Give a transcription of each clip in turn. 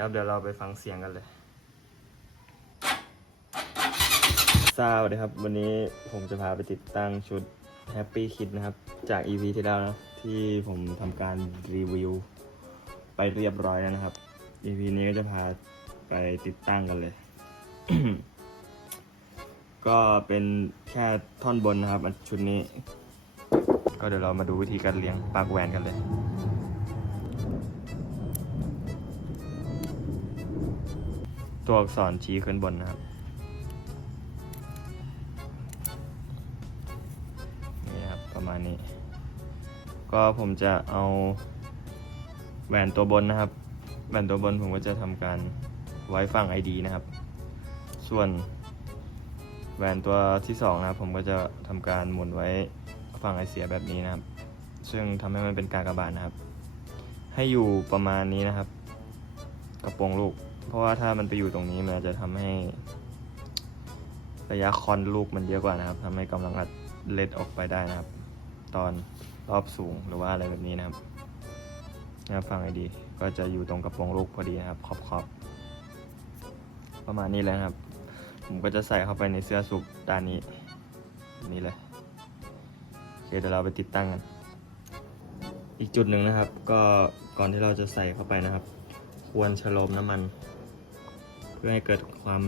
ครับเดี๋ยวเราไปฟังเสียงกันเลยสวัสดีครับ วันนี้ผมจะพาไปติดตั้งชุด Happy Kit นะครับ จาก EP ที่แล้วนะที่ผมทำการรีวิว ไปเรียบร้อยแล้วนะครับ EP นี้ก็จะพาไปติดตั้งกันเลย ก็เป็นแค่ท่อนบนนะครับ ชุดนี้ ก็เดี๋ยวเรามาดูวิธีการเลี้ยงปากแหวนกันเลย ตัวอักษรชี้ขึ้นบนนะครับนี่นะครับประมาณนี้ ก็ผมจะเอาแหวนตัวบนนะครับ แหวนตัวบนผมก็จะทำการไว้ฝั่ง ID นะครับ ส่วนแหวนตัวที่สองนะครับผมก็จะทำการหมุนไว้ฝั่งไอเสียแบบนี้นะครับ ซึ่งทำให้มันเป็นการกระบาดนะครับ ให้อยู่ประมาณนี้นะครับ กระโปรงลูก เพราะว่าถ้ามันไปอยู่ตรงนี้มันจะทำให้ ระยะคอนลูกมันเยอะกว่านะครับทำให้กำลังอัดเล็ดออกไปได้นะครับ ตอนรอบสูงหรือว่าอะไรแบบนี้นะครับนะครับฟังให้ดี ก็จะอยู่ตรงกระโปรงลูกพอดีนะครับ ขอบขอบประมาณนี้เลยนะครับ ผมก็จะใส่เข้าไปในเสื้อสูบด้านนี้นี้เลยโอเคเดี๋ยวเราไปติดตั้งกัน อีกจุดหนึ่งนะครับ ก็ก่อนที่เราจะใส่เข้าไปนะครับ ควรชะลมน้ำมัน เพื่อให้เกิดความ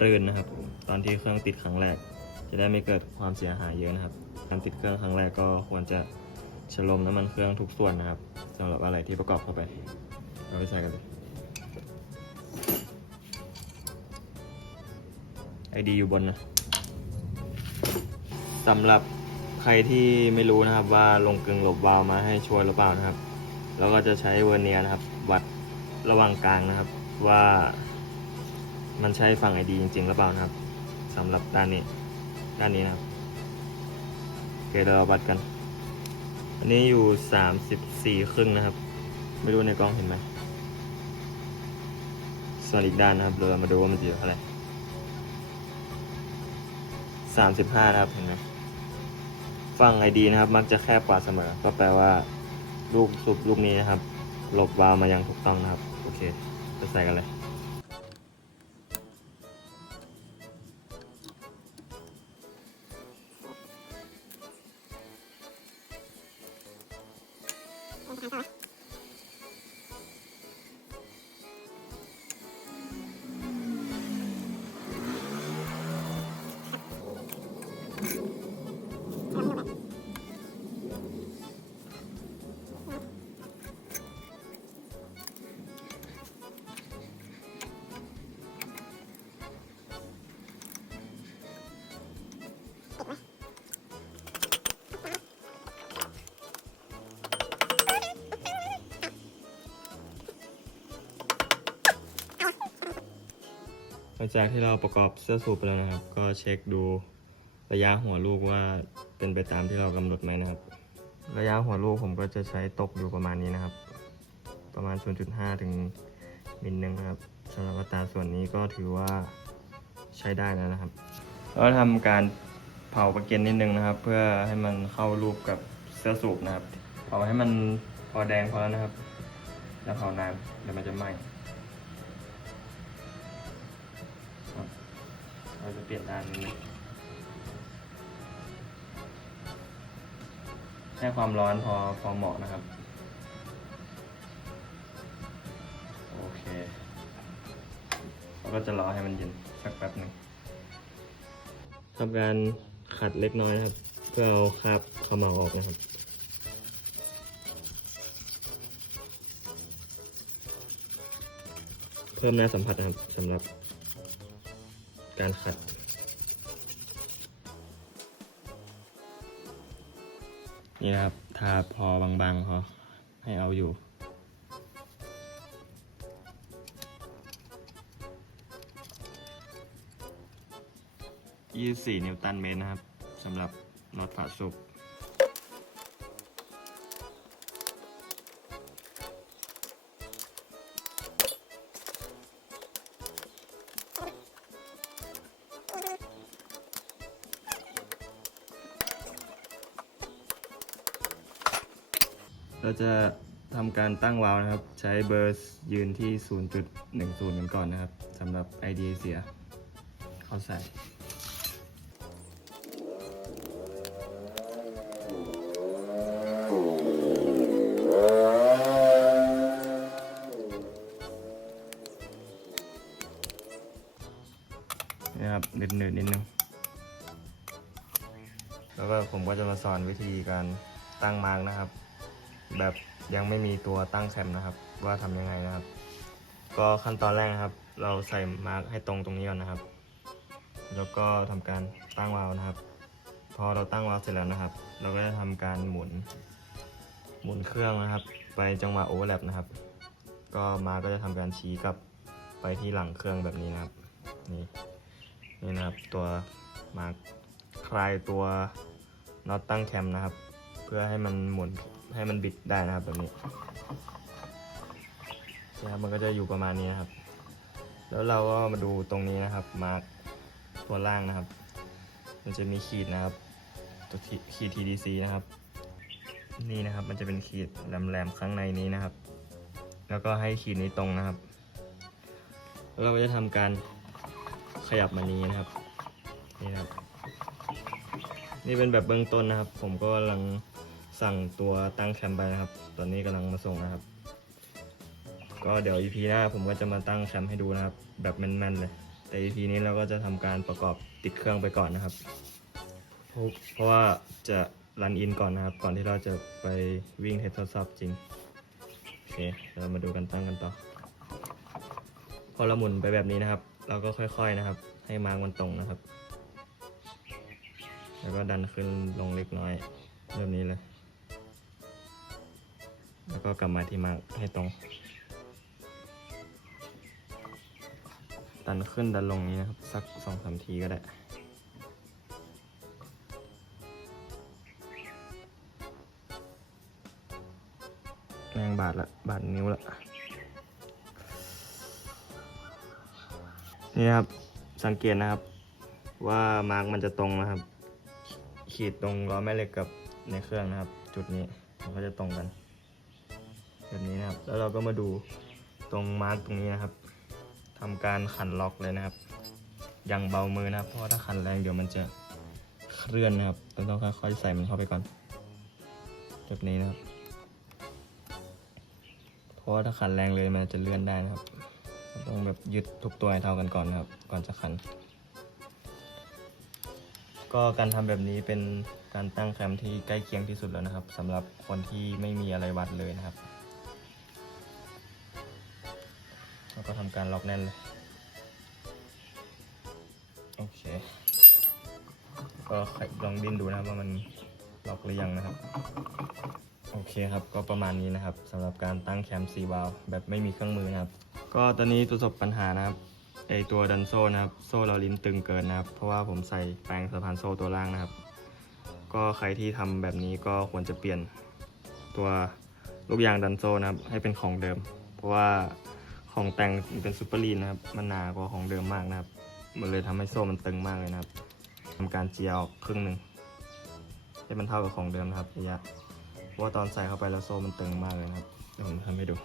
รื่นนะครับตอนที่เครื่องติดครั้งแรก จะได้ไม่เกิดความเสียหายเยอะนะครับการติดเครื่องครั้งแรกก็ควรจะชะโลมน้ำมันเครื่องทุกส่วนนะครับสำหรับอะไรที่ประกอบเข้าไปเราไปใส่กันเลยไอดีอยู่บนนะสำหรับใครที่ไม่รู้นะครับว่าลงกึงหลบวาล์วมาให้ชัวร์หรือเปล่านะครับเราก็จะใช้เวอร์เนียนะครับ วัดระหว่างกลางนะครับว่า มันใช่ฝั่งไอดีจริงๆหรือเปล่านะครับสำหรับด้านนี้ ด้านนี้นะครับโอเคเดี๋ยวเราวัดกัน อันนี้อยู่สามสิบสี่ครึ่งนะครับ ไม่รู้ในกล้องเห็นไหมส่วนอีกด้านนะครับเรามาดูว่ามันจะอยู่เท่าไหร่สามสิบห้านะครับเห็นไหมฝั่งไอดีนะครับ มักจะแคบกว่าเสมอ ก็แปลว่าลูกสูบลูกนี้นะครับ หลบวาล์วมาย่างถูกต้องนะครับ โอเค จะใส่กันเลย หลัง จากที่เราประกอบเสื้อสูบไปแล้วนะครับ ก็เช็คดูระยะหัวลูกว่าเป็นไปตามที่เรากำหนดไหมนะครับ ระยะหัวลูกผมก็จะใช้ตกอยู่ประมาณนี้นะครับ ประมาณ 0.5 ถึงมิลหนึงนะครับสำหรับอัตราส่วนนี้ก็ถือว่าใช้ได้แล้วนะครับแล้วทำการเผาประเก็นนิดนึงนะครับ เพื่อให้มันเข้ารูปกับเสื้อสูบนะครับเผาให้มันพอแดงพอแล้วนะครับ แล้วเผานานเดี๋ยวมันจะไหม้ เราจะเปลี่ยนด้านนี้ให้ความร้อนพอพอเหมาะนะครับ โอเคเราก็จะรอให้มันเย็นสักแป๊บหนึ่งทำการขัดเล็กน้อยนะครับ เพื่อเอาคราบขมาออกนะครับเพิ่มหน้าสัมผัสนะครับสำหรับ การขัด นี่นะครับ ทาพอบางๆพอให้เอาอยู่24นิวตันเมตรนะครับสำหรับน็อตฝาสูบ เราจะทำการตั้งวาล์วนะครับ ใช้เบอร์ยืนที่ 0.10กันก่อนนะครับสำหรับ ID เสีย เข้าใส่นี่ครับหนืดๆนิดนึง แล้วก็ผมก็จะมาสอนวิธีการตั้งมาร์กนะครับ แบบยังไม่มีตัวตั้งแคมนะครับ ว่าทำยังไงนะครับ ก็ขั้นตอนแรกนะครับ เราใส่มาร์กให้ตรงตรงนี้ก่อนนะครับ แล้วก็ทำการตั้งวาล์วนะครับ พอเราตั้งวาล์วเสร็จแล้วนะครับ เราก็จะทำการหมุน หมุนเครื่องนะครับ ไปจังหวะโอเวอร์แลปนะครับ ก็มาร์กก็จะทำการชี้กับไปที่หลังเครื่องแบบนี้นะครับนี่นี่นะครับตัวมาร์คคลายตัวน็อตตั้งแคมนะครับ เพื่อให้มันหมุน ให้มันบิดได้นะครับแบบนี้นะครับมันก็จะอยู่ประมาณนี้นะครับ แล้วเราก็มาดูตรงนี้นะครับ มาร์คตัวล่างนะครับ มันจะมีขีดนะครับ ตัวขีด TDC นะครับ นี่นะครับ มันจะเป็นขีดแหลมๆข้างในนี้นะครับ แล้วก็ให้ขีดนี้ตรงนะครับ แล้วเราก็จะทำการขยับมานี้นะครับ นี่นะครับ นี่เป็นแบบเบื้องต้นนะครับ ผมก็กำลัง สั่งตัวตั้งแคมไปนะครับ ตอนนี้กำลังมาส่งนะครับ ก็เดี๋ยว EP หน้าผมก็จะมาตั้งแคมให้ดูนะครับ แบบแม่นๆเลย แต่ EP นี้เราก็จะทำการประกอบติดเครื่องไปก่อนนะครับ เพราะเพราะว่าจะรันอินก่อนนะครับ ก่อนที่เราจะไปวิ่งเทสทดสอบจริง โอเค เรามาดูกันตั้งกันต่อ พอเราหมุนไปแบบนี้นะครับ เราก็ค่อยๆนะครับ ให้มาร์กมันตรงนะครับ แล้วก็ดันขึ้นลงเล็กน้อยแบบนี้เลย แล้วก็กลับมาที่มาร์กให้ตรง ดันขึ้นดันลงนี้นะครับ สักสองสามทีก็ได้แมงบาดละ บาดนิ้วละ นี่นะครับ สังเกตนะครับ ว่ามาร์กมันจะตรงนะครับ ขีดตรงล้อแม่เหล็กกับในเครื่องนะครับ จุดนี้มันก็จะตรงกัน แบบนี้นะครับ แล้วเราก็มาดูตรงมาร์กตรงนี้นะครับทำการขันล็อกเลยนะครับ อยังเบามือนะครับ เพราะถ้าขันแรงเดี๋ยวมันจะเคลื่อนนะครับเราต้องค่อยๆใส่มันเข้าไปก่อน แบบนี้นะครับ เพราะถ้าขันแรงเลยมันจะเลื่อนได้นะครับ ต้องแบบยึดทุกตัวให้เท่ากันก่อนนะครับ ก่อนจะขัน ก็การทำแบบนี้เป็นการตั้งแคมที่ใกล้เคียงที่สุดแล้วนะครับสำหรับคนที่ไม่มีอะไรวัดเลยนะครับ แล้วก็ทำการล็อกแน่นเลย โอเค ก็ลองดิ้นดูนะครับว่ามันล็อกหรือยังนะครับ โอเคครับ ก็ประมาณนี้นะครับสำหรับการตั้งแคมซีวาลแบบไม่มีเครื่องมือนะครับ ก็ตอนนี้ประสบปัญหานะครับไอตัวดันโซ่นะครับ โซ่เราลิ้นตึงเกินนะครับ เพราะว่าผมใส่แปรงสะพานโซ่ตัวล่างนะครับ ก็ใครที่ทำแบบนี้ก็ควรจะเปลี่ยนตัวลูกยางดันโซ่นะครับ ให้เป็นของเดิม เพราะว่า ของแต่งเป็นซูเปอร์ลีนนะครับ มันหนากว่าของเดิมมากนะครับ มันเลยทำให้โซ่มันตึงมากเลยนะครับทำการเจียออกครึ่งหนึ่งให้มันเท่ากับของเดิมนะครับระยะเพราะว่าตอนใส่เข้าไปแล้วโซ่มันตึงมากเลยนะครับเดี๋ยวผมทำให้ดู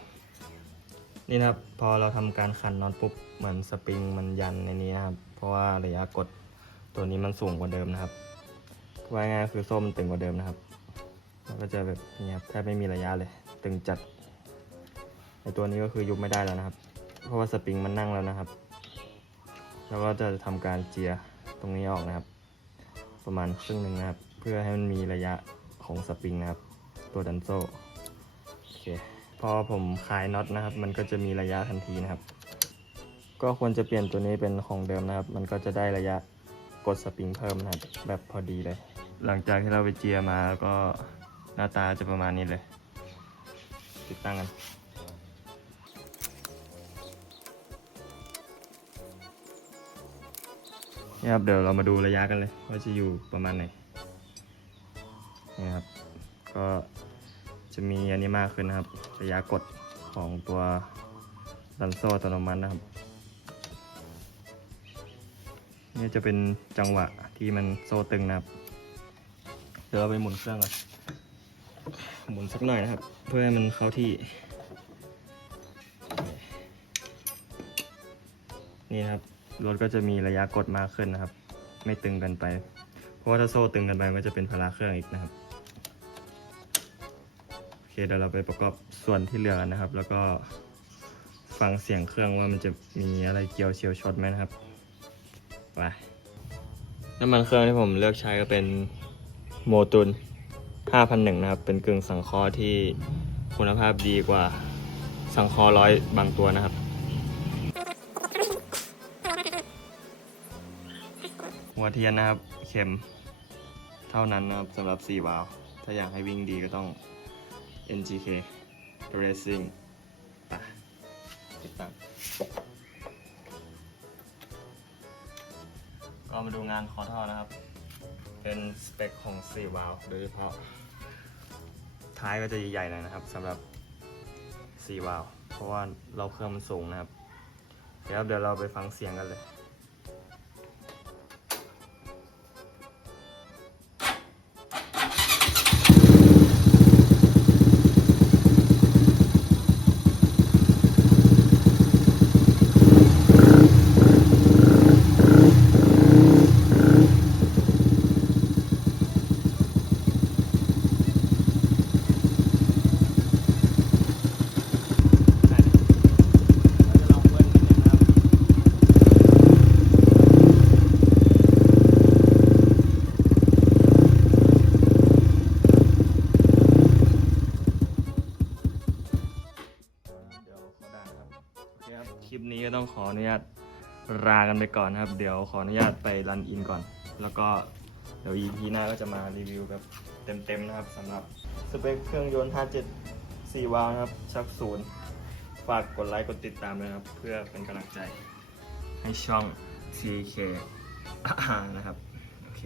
นี่นะครับ พอเราทำการขันน็อตปุ๊บเหมือนสปริงมันยันในนี้นะครับ เพราะว่าระยะกดตัวนี้มันสูงกว่าเดิมนะครับว่าง่ายคือโซ่มันตึงกว่าเดิมนะครับมันก็จะแบบนี้ครับแทบไม่มีระยะเลย ตึงจัด ตัวนี้ก็คือยุบไม่ได้แล้วนะครับ เพราะว่าสปริงมันนั่งแล้วนะครับ แล้วก็จะทำการเจียตรงนี้ออกนะครับ ประมาณครึ่งหนึ่งนะครับ เพื่อให้มันมีระยะของสปริงนะครับ ตัวดันโซ่โอเคพอผมคลายน็อตนะครับ มันก็จะมีระยะทันทีนะครับ ก็ควรจะเปลี่ยนตัวนี้เป็นของเดิมนะครับ มันก็จะได้ระยะกดสปริงเพิ่มนะครับ แบบพอดีเลย หลังจากที่เราไปเจียมาแล้วก็หน้าตาจะประมาณนี้เลย ติดตั้งกัน นี่ครับเดี๋ยวเรามาดูระยะกันเลย ว่าจะอยู่ประมาณไหนนี่ครับก็จะมีอันนี้มากขึ้นนะครับระยะกดของตัวดันโซ่อัตโนมัตินะครับนี่จะเป็นจังหวะที่มันโซ่ตึงนะครับ เดี๋ยวเราไปหมุนเครื่องก่อนหมุนสักหน่อยนะครับ เพื่อให้มันเข้าที่ นี่นะครับ รถก็จะมีระยะกดมากขึ้นนะครับ ไม่ตึงกันไป เพราะว่าถ้าโซ่ตึงกันไปมันก็จะเป็นภาระเครื่องอีกนะครับโอเคเดี๋ยวเราไปประกอบส่วนที่เหลือนะครับ แล้วก็ฟังเสียงเครื่องว่ามันจะมีอะไรเกี่ยวเฉียวช็อตไหมนะครับไปน้ำมันเครื่องที่ผมเลือกใช้ก็เป็นโมตุน5,001นะครับ เป็นกึ่งสังเคราะห์ที่คุณภาพดีกว่าสังเคราะห์ร้อยบางตัวนะครับ หัวเทียนนะครับ เข็มเท่านั้นนะครับสำหรับ 4 วาล์วถ้าอยากให้วิ่งดีก็ต้อง NGK Racing ไปติดตั้งก็มาดูงานคอท่อนะครับ เป็นสเปคของ 4 วาล์วโดยเฉพาะ ท้ายก็จะใหญ่ๆหน่อยนะครับสำหรับ 4 วาล์วเพราะว่าเราเครื่องมันสูงนะครับ เดี๋ยวเดี๋ยวเราไปฟังเสียงกันเลย ครับ คลิปนี้ก็ต้องขออนุญาตลากันไปก่อนนะครับ เดี๋ยวขออนุญาตไปรันอินก่อน แล้วก็เดี๋ยว EP หน้าก็จะมารีวิวแบบเต็มๆนะครับสำหรับสเปคเครื่องยนต์ 57 4 วาล์วนะครับ ชักศูนย์ฝากกดไลค์กดติดตามด้วยครับ เพื่อเป็นกำลังใจให้ช่อง CK นะครับ โอเค